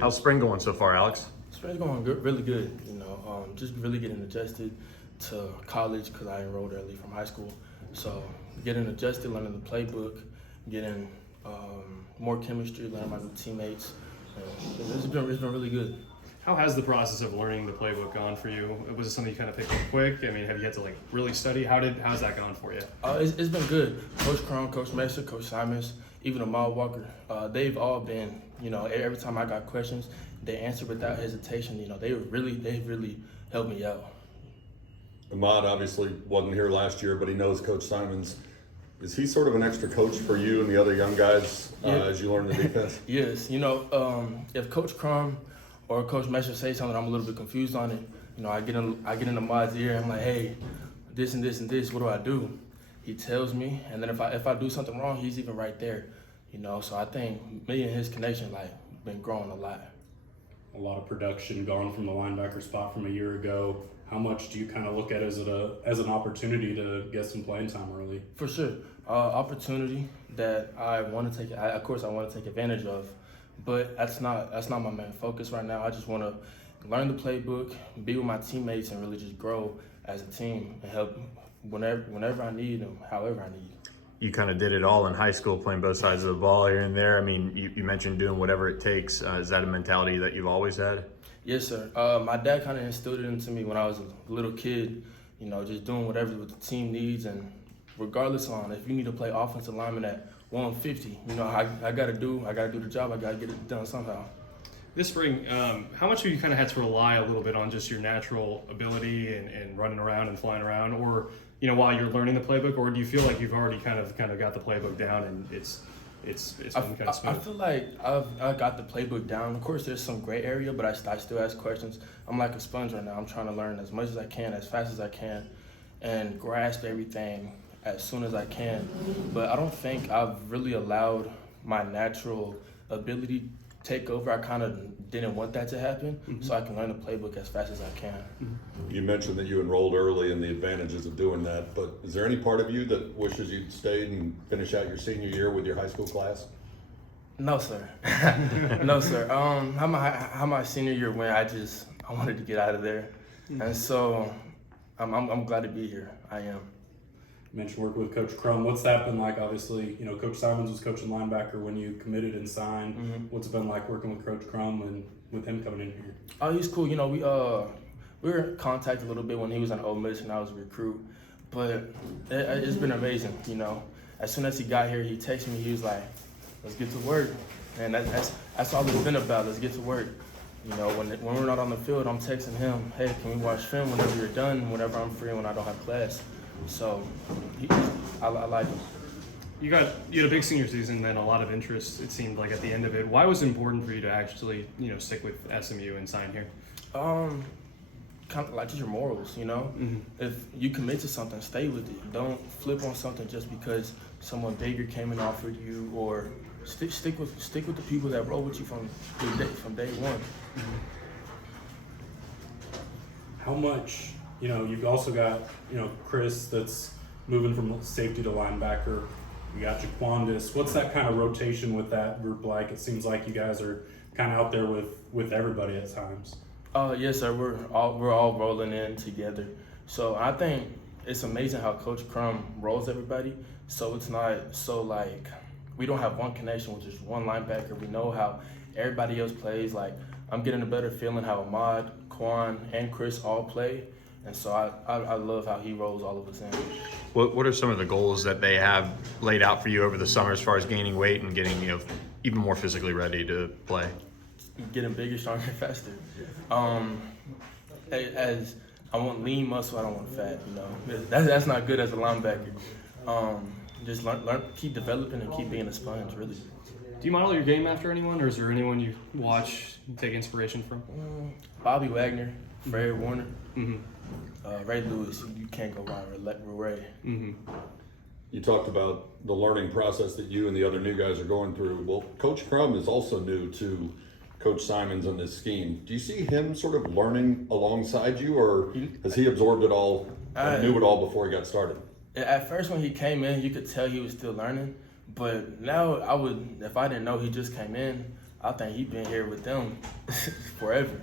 How's spring going so far, Alex? Spring's going good, really good. Just really getting adjusted to college because I enrolled early from high school. So getting adjusted, learning the playbook, getting more chemistry, learning my new teammates. It's been really good. How has the process of learning the playbook gone for you? Was it something you kind of picked up quick? I mean, have you had to really study? How's that gone for you? It's been good. Coach Crum, Coach Mesa, Coach Simons, even Ahmad Walker, they've all been, every time I got questions, they answered without hesitation. They really helped me out. Ahmad obviously wasn't here last year, but he knows Coach Simons. Is he sort of an extra coach for you and the other young guys as you learn the defense? Yes. If Coach Crum or Coach Mesa say something, I'm a little bit confused on it. I get in Ahmad's ear. I'm like, hey, this and this and this. What do I do? He tells me, and then if I do something wrong, he's even right there. So I think me and his connection been growing a lot. A lot of production gone from the linebacker spot from a year ago. How much do you kind of look at as an opportunity to get some playing time early? For sure, opportunity that I want to take. Of course, I want to take advantage of, but that's not my main focus right now. I just want to learn the playbook, be with my teammates, and really just grow as a team and help whenever I need them, however I need. You kind of did it all in high school, playing both sides of the ball here and there. I mean, you mentioned doing whatever it takes. Is that a mentality that you've always had? Yes, sir. My dad kind of instilled it into me when I was a little kid, just doing whatever the team needs. And regardless on if you need to play offensive lineman at 150, I got to do the job. I got to get it done somehow. This spring, how much have you kind of had to rely a little bit on just your natural ability and running around and flying around, or while you're learning the playbook, or do you feel like you've already kind of got the playbook down and it's been kind of smooth? I feel like I got the playbook down. Of course, there's some gray area, but I still ask questions. I'm like a sponge right now. I'm trying to learn as much as I can, as fast as I can, and grasp everything as soon as I can. But I don't think I've really allowed my natural ability take over. I kind of didn't want that to happen, so I can learn the playbook as fast as I can. You mentioned that you enrolled early and the advantages of doing that, but is there any part of you that wishes you'd stayed and finish out your senior year with your high school class? No, sir. No, sir. How my senior year went, I wanted to get out of there, and so I'm glad to be here. I am. You mentioned working with Coach Crum. What's that been like? Obviously, Coach Simons was coaching linebacker when you committed and signed. What's it been like working with Coach Crum and with him coming in here? Oh, he's cool. We were in contact a little bit when he was on Ole Miss and I was a recruit, but it's been amazing. As soon as he got here, he texted me. He was like, "Let's get to work," and that's all it's been about. Let's get to work. When we're not on the field, I'm texting him, "Hey, can we watch film whenever you're done? Whenever I'm free, when I don't have class." So I like him. You had a big senior season, then a lot of interest, it seemed like, at the end of it. Why was it important for you to actually, stick with SMU and sign here? Kind of like just your morals, If you commit to something, stay with it. Don't flip on something just because someone bigger came and offered you, or stick with the people that roll with you from day one. How much, you've also got, Chris that's moving from safety to linebacker. You got Jaquandis. What's that kind of rotation with that group like? It seems like you guys are kind of out there with everybody at times. Yes, sir. We're all rolling in together. So I think it's amazing how Coach Crum rolls everybody. So it's not so like we don't have one connection with just one linebacker. We know how everybody else plays. Like I'm getting a better feeling how Ahmad, Quan, and Chris all play. And so I love how he rolls all of us in. What are some of the goals that they have laid out for you over the summer as far as gaining weight and getting even more physically ready to play? Getting bigger, stronger, faster. As I want lean muscle, I don't want fat. That's not good as a linebacker. Just learn, keep developing, and keep being a sponge. Really. Do you model your game after anyone, or is there anyone you watch, take inspiration from? Bobby Wagner, Fred Warner. Ray Lewis, you can't go wrong with Ray. You talked about the learning process that you and the other new guys are going through. Well, Coach Crum is also new to Coach Simons and this scheme. Do you see him sort of learning alongside you, or has he absorbed it all and knew it all before he got started? At first when he came in, you could tell he was still learning, but now if I didn't know he just came in, I think he been here with them forever.